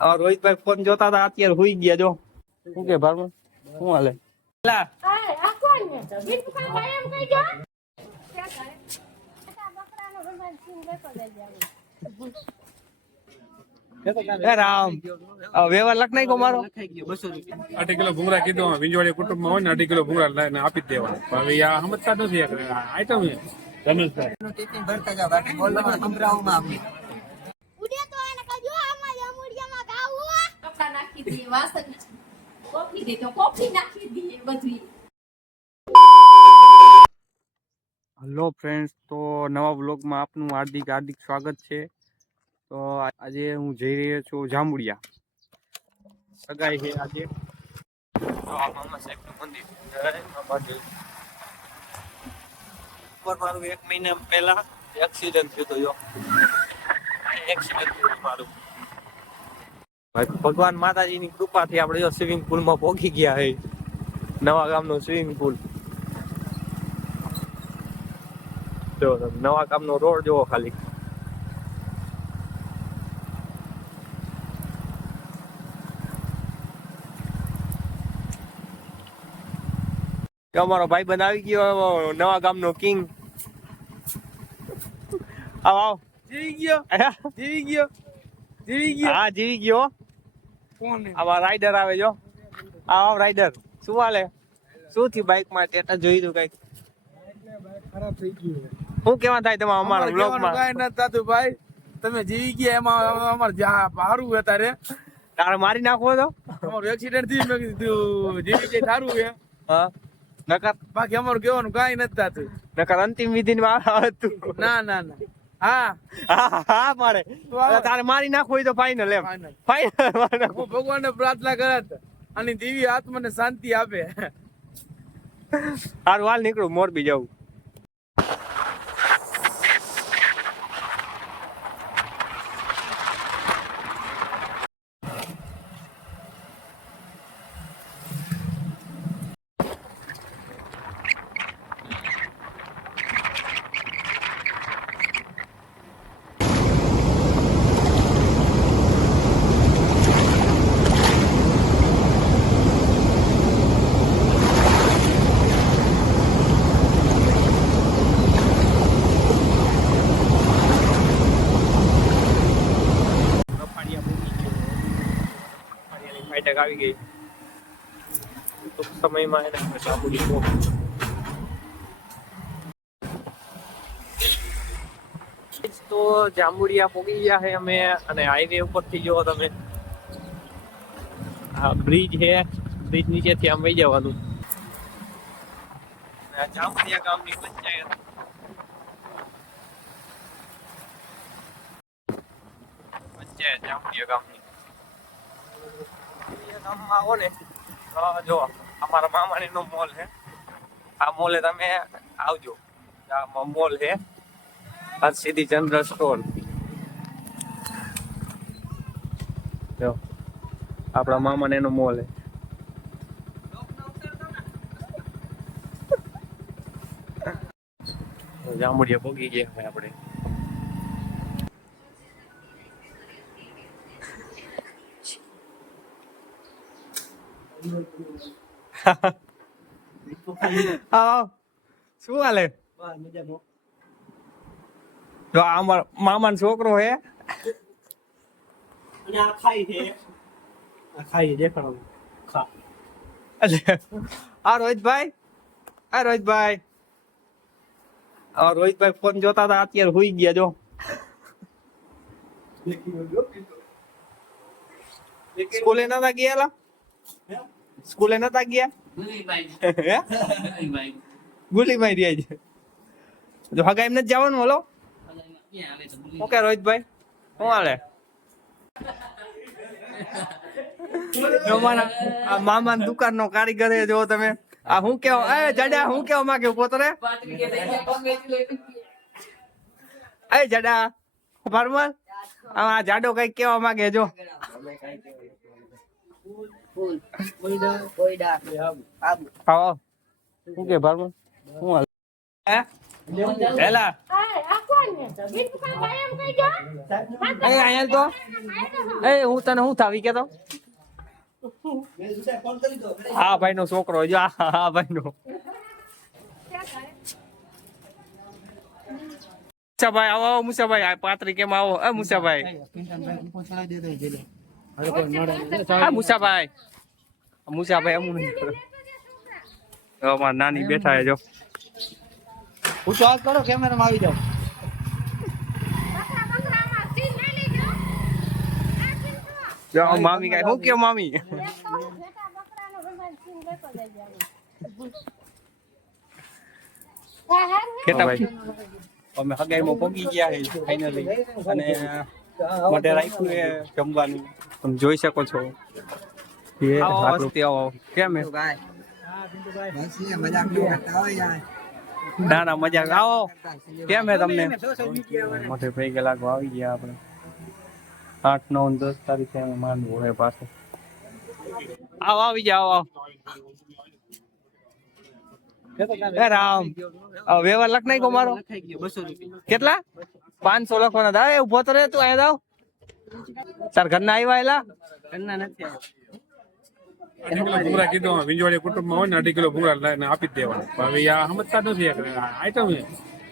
રોહિતભાઈ phone જોતા હતા, અત્યારે હુઈ ગયા. જો શું કે ભારમાં શું હાલે? રામ વ્યવહાર લખ નાખ્યો મારો. 2 કિલો ભૂંગળા કીધું વિંજવાડી કુટુંબ માં હોય ને 2 કિલો ભૂંગળા લઈને આપી જ દેવા. હવે આ સમજતા નથી આઈટમ હેલો ફ્રેન્ડ્સ, તો નવા વ્લોગમાં આપનું હાર્દિક સ્વાગત છે. તો આજે હું જઈ રહ્યો છું જાંબુડિયા. સગાઈ છે આજે. મામા સાહેબનું મંદિર. મારું 1 મહિના પહેલા એક્સિડન્ટ થયો હતો. એક્સિડન્ટ થયું મારું. ભગવાન માતાજીની કૃપાથી આપણે સ્વિમિંગ પુલમાં પહોંચી ગયા છે. નવા ગામનો સ્વિમિંગ પુલ. નવા ગામનો રોડ જોવો ખાલી. અમારો ભાઈ બંધ આવી ગયો, નવા ગામનો કિંગ. આવ જીવી ગયો. હા જીવી ગયો. આમાં રાઈડર આવે જો. આવ રાઈડર. શું હાલે? શું થયું બાઈક માં? ટેટા જોઈ તું કઈક ખરાબ થઈ ગયું. શું કેવા થાય તમારા અમારા બ્લોગ માં? કાઈ નથી થતું ભાઈ, તમે જીવી ગયા એમાં અમાર સારું અત્યારે. તારે મારી નાખવો તો અમારું એક્સિડન્ટ થી મેં કીધું જીવી જાય સારું છે. હા નકર બાકી અમારું કહેવાનું કાઈ નથી થતું. નકર અંતિમ વિધિ માં હતું. ના હા હા મારે તારે મારી નાખવું હોય તો ફાઈનલ એમ. ફાઈનલ હું ભગવાનને પ્રાર્થના કરત અને દિવ્ય આત્માને શાંતિ આપે. હારું હાલ નીકળું, મોરબી જવું. આવી ગઈ તો સમયમાં એને તો જાંબુડિયા પોગી ગયા છે અમે. અને હાઈવે ઉપર થી જો તમે, આ બ્રિજ છે, બ્રિજ નીચેથી આમ વહી જવાનું. જાંબુડિયા ગામની પંચાયત. જાંબુડિયા ગામની ગામમાં આવો ને જો અમારા મામાની નો મોલ છે. આ મોલે તમે આવજો. આ મોલ છે સીધી ચંદ્ર સ્ટોર. જો આપણા મામાને એનો મોલ છે. જાંબુડિયા પોગી ગયા હોય આપણે. શું હાલે? જો અમાર મામા છોકરો હે. રોહિતભાઈ, રોહિતભાઈ ફોન જોતા હતા, અત્યારે હુઈ ગયા. જો સ્કૂલે નતા ગયા? સ્કૂલે નતા ગયા? ગુલી મારી રહ્યા છે. જો હગા એમ નથી જવાનું. હલો ઓકે રોહિતભાઈ, શું હાલે? મામા દુકાન નો કારીગર જો તમે. આ હું કેવા જડા, હું કેવા માંગે પોતરે? જડા ભરમર આ જાડો કઈક કેવા માંગે જો. શું કે ભરમર શું હાલે? હેલા અહીંયા તો હું તને હું થાવી કેતો હા ભાઈ નો છોકરો જો હા ભાઈ નો મુસાભાઈ આવો આવો મુસાભાઈ આ પાત્રી કેમ આવો મુસાભાઈ હા મુસાભાઈ મુસાભાઈ અમુ અમારા નાની બેઠા હે જો પૂછો આજ કરો કેમેરામાં આવી જાઓ જો મામી કાઈ હું કે મામી કેતા ભાઈ અમે હગાઈમાં પગી ગયા છે ફાઇનલી અને માટે રાખ્યું છે જમવાનું તમે જોઈ શકો છો કેમ હે ના ના મજાક આવો કેમ હે તમને મોટે ભાઈ કલાક આવી ગયા આપણે 8, 9, 10 તારીખે અમે માંડવું હોય પાછું આવો આવી જાઓ આવો રામ વ્યવહાર લખ નાખ્યો મારો કેટલા 500 લખવાના દા ઉભો તો રે તું અહીંયા દાવ તાર ઘરના આવ્યા એલા ઘરના નથી અઢી કિલો ભૂંગળા કીધું વિંજવાડી કુટુંબમાં હોય ને 2.5 કિલો ભૂંગળા લાવીને આપી જ દેવાના હવે આ સમજતા નથી આઈટમ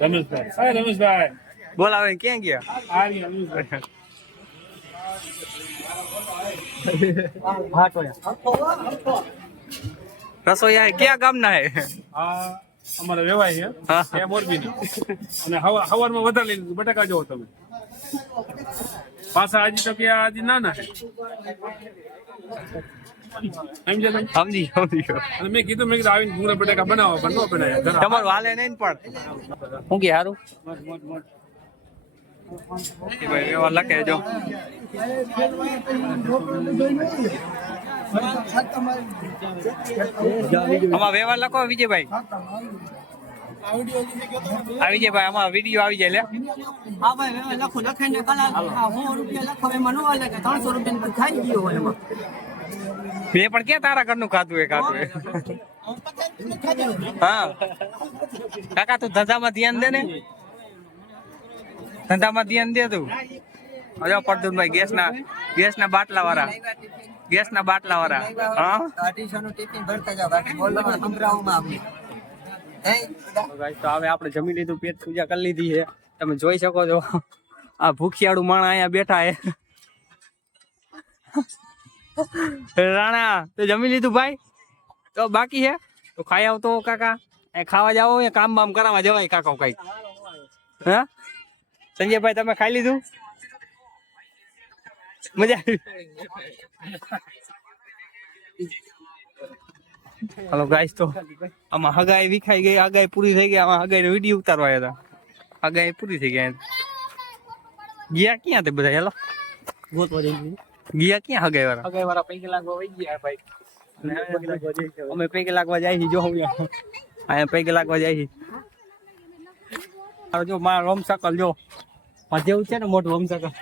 રમેશભાઈ હા રમેશભાઈ બોલાવે ક્યાં ગયા આ રહ્યા રમેશભાઈ રસોઈયા ક્યાં ગામના હે આ અમારા વેવાય હા. છે ત્યાં મોરબીની અને હવારમાં વધારે લઈ લીધું બટાકા જોવો તમે પાછા હજી તો કે હજી નાના છે સમજ્યા તમે? સમજી અને મેં કીધું આવીને ભૂંગળા બટાકા બનાવો પણ ન બનાવ્યા જરા. તમારું હાલે નહીં ને પણ હું કે હારું ભાઈ વ્યવહાર લખે જો આમાં વ્યવહાર લખો વિજયભાઈ આવી જાય ભાઈ આમાં વિડીયો આવી જાય લે હા ભાઈ હવે લખો લખાઈને કલાક 100 રૂપિયા લખો એમાં ન હાલે કે 300 રૂપિયા ખાઈ ગયો હોય એમાં મેં પણ ક્યાં તારા ઘરનું ખાધું એ હા કાકા તું ધંધામાં ધ્યાન દે ને ધંધામાં ધ્યાન દે તું અજો પરદુનભાઈ ગેસના બાટલા વાળા હા 250 નું ટિફિન ભરતા જાવ બાકી બોલવામાં સંભળાવવામાં આપની તો હવે આપણે જમી લીધું પેટ પૂજા કરી લીધી છે તમે જોઈ શકો છો આ ભૂખિયાળું માણા અહીંયા બેઠા હે રાણા તો જમી લીધું ભાઈ તો બાકી છે તો ખાઈ આવતો કાકા ખાવા જાવ કામ બામ કરાવવા જવાય કાકા કઈ હા સંજયભાઈ તમે ખાઈ લીધું મજા હાલો ગાઈસ તો આમાં હગાઈ વિખાઈ ગઈ હગાઈ પૂરી થઈ ગઈ આમાં હગાઈ વિડીયો ઉતારવા આવ્યા હતા હગાઈ પૂરી થઈ ગયા ગયા ક્યાં તે બધા હેલો ગયા ક્યાં હગાઈ વાળા પૈકી લાગવા વહી ગયા ભાઈ અમે પૈકી લાગવા જાય જો અહીંયા પૈકી લાગવા જાય જો મારા રોમ સકલ જો જેવું છે ને મોટું રોમ સકલ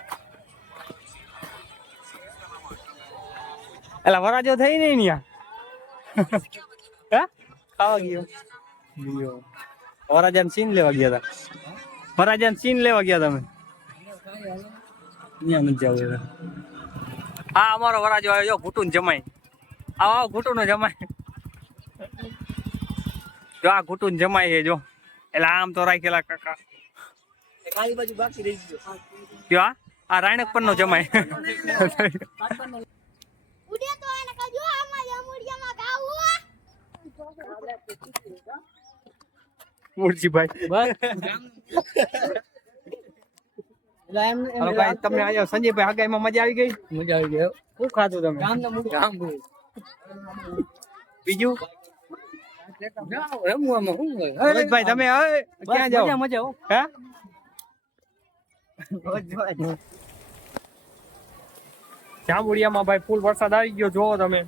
એલા વરાજો થઈ ને અહીંયા ખાવા ગયો વરાજાને સીન લેવા ગયા હતા વરાજાને સીન લેવા ગયા તમે અહીંયા નથી જવું હા અમારો વરાજો આવ્યો જો ઘૂંટું જમાય આવો ઘૂંટું નો જમાય જો આ ઘૂંટું જમાય છે જો એટલે આમ તો રાખેલા કાકા કાળી બાજુ બાકી રહી ગયો જો આ રાયણક પર નો જમાય ઉડે તો આને કજો આમાં યમુડિયામાં ગાવું મૂળજીભાઈ હાલો ભાઈ તમે આજો સંજયભાઈ હગાઈમાં મજા આવી ગઈ મજા આવી ગયો શું ખાધું તમે ગામના મુદ્દા બીજું રમવામાં શું ભાઈ તમે હવે ક્યાં જાઓ મજા હો હે જાંબુડિયામાં ભાઈ ફૂલ વરસાદ આવી ગયો જોવો તમે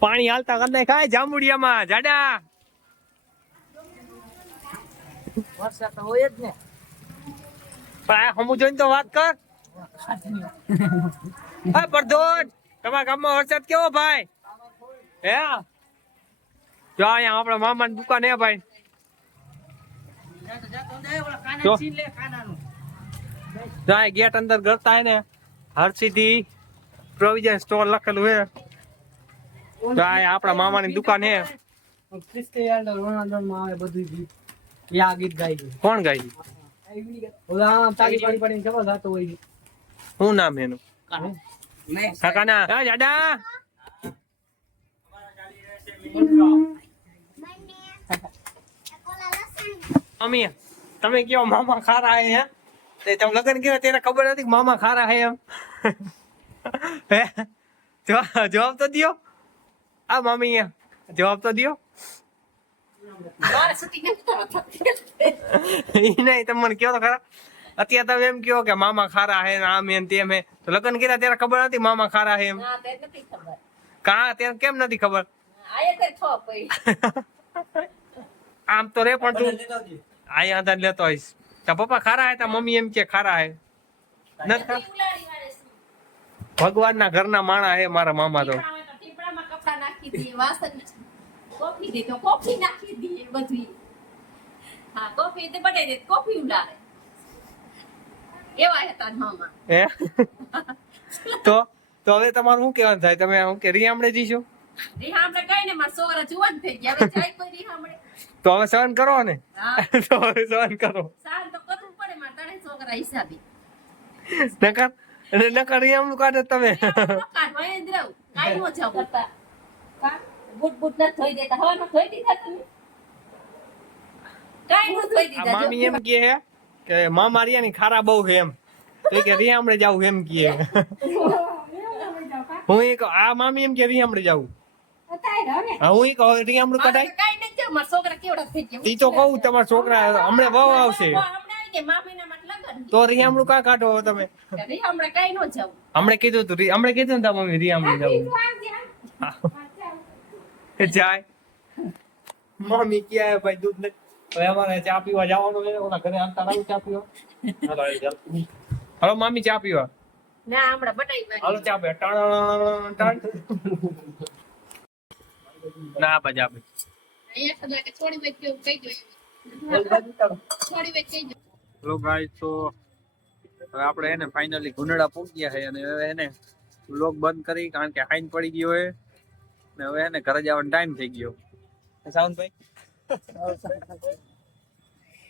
પાણી હાલતા કદાચ ખાય જાંબુડિયામાં જાડા વરસાદ તો હોય જ ને પણ આ હમુ જોઈને તો વાત કર હા પરદોન તમારા ગામમાં વરસાદ કેવો ભાઈ હે જો અહીંયા આપણા મામાની દુકાન હે ભાઈ જો જાય ગેટ અંદર કરતા હે ને હરસિદ્ધિ પ્રોવિઝન સ્ટોર લખેલું હે. તો આ આપણા મામાની દુકાન હે. ક્રિસ્ટિયાનો રોનાલ્ડો માં આવે બધું ગીત યા ગીત ગાઈ ગયું કોણ ગાય? ઓલા આમ તાળી પાડી પાડીને ખબર ગાતો હોય શું નામ એનું? કાકાના દાદા મમ્મી તમે કયો મામા ખારા હે હે? તે તમે લગન કર્યા ત્યારે ખબર નથી કે મામા ખારા હે એમ? હે? જવાબ તો દિયો. આ મમ્મી જવાબ તો દિયો. ઈ નહીં તમે મને કયો તો ખરા. અત્યારે તમે એમ કયો કે મામા ખારા હે ને આમ એમ તેમ હે, તો લગન કર્યા ત્યારે ખબર નથી મામા ખારા હે એમ? કા ત્યારે કેમ નથી ખબર? આમ તો રે પણ તું અહીંયા અંદર લેતો આવીશ. તા પપ્પા ખારા હે તા મમ્મી એમ કે ખારા હે. ભગવાન ના ઘરના માણા હે મારા મામા તો. હે? તો હવે તમારું શું કહેવાનું થાય? તમે શું કે રીહામણે જીશો? તો હવે સહન કરો ને. તો હવે સહન કરો. નકર રીહામણું કાઢે તમે. મામી એમ કે હે કે મામા રિયાની ખારા બહુ છે એમ. તો કે રીહામણે જાવું એમ કે. હું એક આ મામી એમ કે રીહામણે જાવું. હા હું એક રીહામણું કઢાય. ઈ તો કહું તમારા છોકરા હમણાં વહુ આવશે તો રીહામણું કાં કાઢો તમે? હમણે કીધું તું હમણે કીધું ને મમ્મી રીહામણે જાવું. જાય મમ્મી ક્યાં ભાઈ દૂધ ને હવે અમારે ચા પીવા જવાનું છે. ઓલા ઘરે આનતા આવું ચા પીવા. હલો મામી ચા પીવા. હાલો ચા પીવા. ટાણ ના બાજ આપે. હેલો ગાઈસ, તો હવે આપણે એને ફાઇનલી ગુંડડા પહોંચ્યા છે અને હવે એને વ્લોગ બંધ કરી કારણ કે હાઈન પડી ગયો હોય ને હવે એને ઘરે જવાનો ટાઈમ થઈ ગયો. સાઉન્ડ ભાઈ